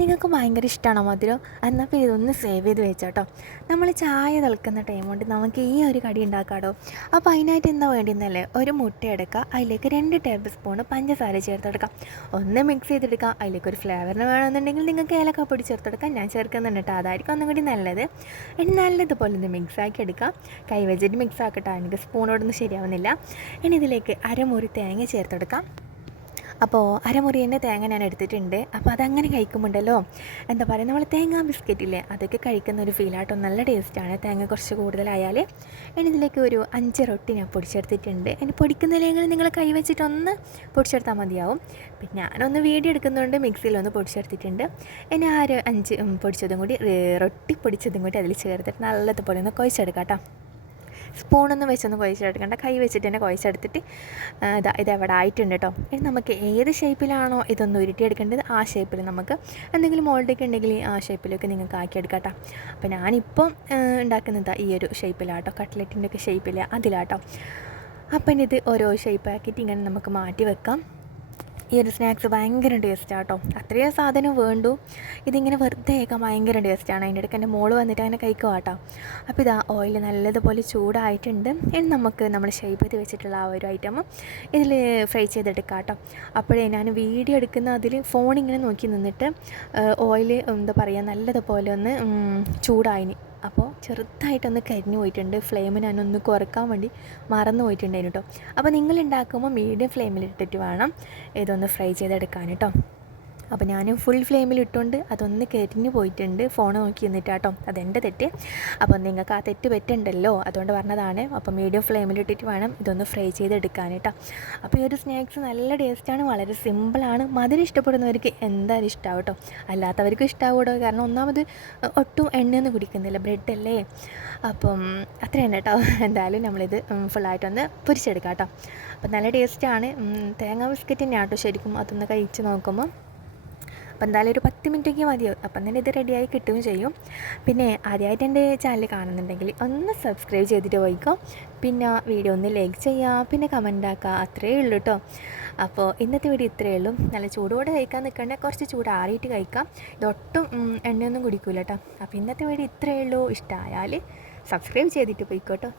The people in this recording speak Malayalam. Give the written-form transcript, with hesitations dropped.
നിങ്ങൾക്ക് ഭയങ്കര ഇഷ്ടമാണോ മധുരം? എന്നാൽ പിന്നെ ഇതൊന്ന് സേവ് ചെയ്ത് വെച്ചോട്ടോ. നമ്മൾ ചായ തിളക്കുന്ന ടൈം കൊണ്ട് നമുക്ക് ഈ ഒരു കടി ഉണ്ടാക്കാമോ. അപ്പോൾ അതിനായിട്ട് എന്താ വേണ്ടിയെന്നല്ലേ, ഒരു മുട്ട എടുക്കുക, അതിലേക്ക് 2 ടേബിൾ സ്പൂൺ പഞ്ചസാര ചേർത്തെടുക്കാം. ഒന്ന് മിക്സ് ചെയ്തെടുക്കാം. അതിലേക്ക് ഒരു ഫ്ലേവറിന് വേണമെന്നുണ്ടെങ്കിൽ നിങ്ങൾക്ക് ഏലക്കാപ്പൊടി ചേർത്തെടുക്കാം. ഞാൻ ചേർക്കുന്നുണ്ട് കേട്ടോ, അതായിരിക്കും ഒന്നും കൂടി നല്ലത്. ഇനി നല്ലതുപോലെ ഒന്ന് മിക്സ് ആക്കി എടുക്കാം. കൈ വെച്ചിട്ട് മിക്സ് ആക്കട്ടോ, എനിക്ക് സ്പൂണോടൊന്നും ശരിയാവുന്നില്ല. ഇനി ഇതിലേക്ക് അരമുറി തേങ്ങ ചേർത്തെടുക്കാം. അപ്പോൾ അരമുറി തന്നെ തേങ്ങ ഞാൻ എടുത്തിട്ടുണ്ട്. അപ്പോൾ അതങ്ങനെ കഴിക്കുമ്പോണ്ടല്ലോ, എന്താ പറയുക, നമ്മൾ തേങ്ങ ബിസ്ക്കറ്റില്ലേ, അതൊക്കെ കഴിക്കുന്ന ഒരു ഫീലാട്ടോ. നല്ല ടേസ്റ്റാണ് തേങ്ങ കുറച്ച് കൂടുതലായാൽ. ഇനി ഇതിലേക്ക് ഒരു 5 റൊട്ടി ഞാൻ പൊടിച്ചെടുത്തിട്ടുണ്ട്. ഇനി പൊടിക്കുന്നില്ലെങ്കിൽ നിങ്ങൾ കൈ വെച്ചിട്ടൊന്ന് പൊടിച്ചെടുത്താൽ മതിയാവും. പിന്നെ ഞാനൊന്ന് വീഡിയോ എടുക്കുന്നതുകൊണ്ട് മിക്സിയിലൊന്ന് പൊടിച്ചെടുത്തിട്ടുണ്ട്. ഇനി ആ ഒരു 5 പൊടിച്ചതും കൂടി, റൊട്ടി പൊടിച്ചതും കൂടി അതിൽ ചേർത്തിട്ട് നല്ലതുപോലെ ഒന്ന് കുഴച്ചെടുക്കാം കേട്ടോ. സ്പൂണൊന്നും വെച്ചൊന്ന് കുഴച്ചെടുക്കണ്ട, കൈ വെച്ചിട്ട് തന്നെ കുഴച്ചെടുത്തിട്ട് ഇതെവിടെ ആയിട്ടുണ്ട് കേട്ടോ. ഇനി നമുക്ക് ഏത് ഷേപ്പിലാണോ ഇതൊന്ന് ഉരുട്ടിയെടുക്കേണ്ടത് ആ ഷേപ്പിൽ നമുക്ക് എന്തെങ്കിലും മോൾഡൊക്കെ ഉണ്ടെങ്കിൽ ആ ഷേപ്പിലൊക്കെ നിങ്ങൾക്ക് ആക്കിയെടുക്കാം കേട്ടോ. അപ്പോൾ ഞാനിപ്പം ഉണ്ടാക്കുന്നത് ഈ ഒരു ഷേപ്പിലാട്ടോ, കട്ട്ലറ്റിൻ്റെ ഒക്കെ ഷേപ്പിൽ അതിലാട്ടോ. അപ്പം ഇനി ഇത് ഓരോ ഷേപ്പാക്കിയിട്ട് ഇങ്ങനെ നമുക്ക് മാറ്റി വെക്കാം. ഈ ഒരു സ്നാക്സ് ഭയങ്കര ടേസ്റ്റാണ് കേട്ടോ. അത്രയും സാധനം വേണ്ടു. ഇതിങ്ങനെ വെറുതെ കഴിക്കാൻ ഭയങ്കര ടേസ്റ്റാണ്. അതിൻ്റെ ഇടയ്ക്ക് എൻ്റെ മോള് വന്നിട്ട് അങ്ങനെ കഴിക്കുക കേട്ടോ. അപ്പോൾ ഇതാ ഓയിൽ നല്ലതുപോലെ ചൂടായിട്ടുണ്ട്. ഇനി നമുക്ക് നമ്മൾ ഷേപ്പ് ചെയ്ത് വെച്ചിട്ടുള്ള ആ ഒരു ഐറ്റം ഇതിൽ ഫ്രൈ ചെയ്തെടുക്കാം കേട്ടോ. അപ്പോഴേ ഞാൻ വീഡിയോ എടുക്കുന്ന അതിൽ ഫോണിങ്ങനെ നോക്കി നിന്നിട്ട് ഓയിൽ എന്താ പറയുക, നല്ലതുപോലെ ഒന്ന് ചൂടായിന്. അപ്പോൾ ചെറുതായിട്ടൊന്ന് കരിഞ്ഞു പോയിട്ടുണ്ട്. ഫ്ലെയിം ഞാനൊന്ന് കുറക്കാൻ വേണ്ടി മറന്നു പോയിട്ടുണ്ടായിരുന്നു കേട്ടോ. അപ്പോൾ നിങ്ങൾ ഉണ്ടാക്കുമ്പോൾ മീഡിയം ഫ്ലെയിമിലിട്ടിട്ട് വേണം ഇതൊന്ന് ഫ്രൈ ചെയ്തെടുക്കാൻ കേട്ടോ. അപ്പോൾ ഞാൻ ഫുൾ ഫ്ലെയിമിൽ ഇട്ടുകൊണ്ട് അതൊന്ന് കരിഞ്ഞു പോയിട്ടുണ്ട്. ഫോൺ നോക്കി നിന്നിട്ട് കേട്ടോ, അതെൻ്റെ തെറ്റ്. അപ്പോൾ നിങ്ങൾക്ക് ആ തെറ്റ് പറ്റുണ്ടല്ലോ, അതുകൊണ്ട് പറഞ്ഞതാണ്. അപ്പോൾ മീഡിയം ഫ്ലെയിമിലിട്ടിട്ട് വേണം ഇതൊന്ന് ഫ്രൈ ചെയ്തെടുക്കാൻ കേട്ടോ. അപ്പോൾ ഈ ഒരു സ്നാക്സ് നല്ല ടേസ്റ്റാണ്, വളരെ സിമ്പിളാണ്. മധുരം ഇഷ്ടപ്പെടുന്നവർക്ക് എന്തായാലും ഇഷ്ടമാവും കേട്ടോ, അല്ലാത്തവർക്കും ഇഷ്ടമാവുമോ. കാരണം ഒന്നാമത് ഒട്ടും എണ്ണയൊന്നും കുടിക്കുന്നില്ല, ബ്രെഡല്ലേ. അപ്പം അത്രയാണ് കേട്ടോ. എന്തായാലും നമ്മളിത് ഫുള്ളായിട്ടൊന്ന് പൊരിച്ചെടുക്കാം കേട്ടോ. അപ്പോൾ നല്ല ടേസ്റ്റാണ്. തേങ്ങാ ബിസ്ക്കറ്റ് തന്നെയാണ് കേട്ടോ ശരിക്കും. അതൊന്ന് കഴിച്ച് നോക്കുമ്പോൾ അപ്പോൾ എന്തായാലും ഒരു 10 മിനിറ്റൊക്കെ മതിയോ. അപ്പം തന്നെ ഇത് റെഡിയായി കിട്ടുകയും ചെയ്യും. പിന്നെ ആദ്യമായിട്ട് എൻ്റെ ചാനൽ കാണുന്നുണ്ടെങ്കിൽ ഒന്ന് സബ്സ്ക്രൈബ് ചെയ്തിട്ട് പോയിക്കോ. പിന്നെ വീഡിയോ ഒന്ന് ലൈക്ക് ചെയ്യുക, പിന്നെ കമൻ്റ് ആക്കുക, അത്രയേ ഉള്ളൂ കേട്ടോ. അപ്പോൾ ഇന്നത്തെ വീഡിയോ ഇത്രയേ ഉള്ളൂ. നല്ല ചൂടോടെ കഴിക്കാൻ നിൽക്കണ്ടേ, കുറച്ച് ചൂടാറിയിട്ട് കഴിക്കാം. ഇതൊട്ടും എണ്ണയൊന്നും കുടിക്കില്ല കേട്ടോ. അപ്പോൾ ഇന്നത്തെ വീഡിയോ ഇത്രയേ ഉള്ളൂ. ഇഷ്ടമായാൽ സബ്സ്ക്രൈബ് ചെയ്തിട്ട് പോയിക്കോട്ടോ.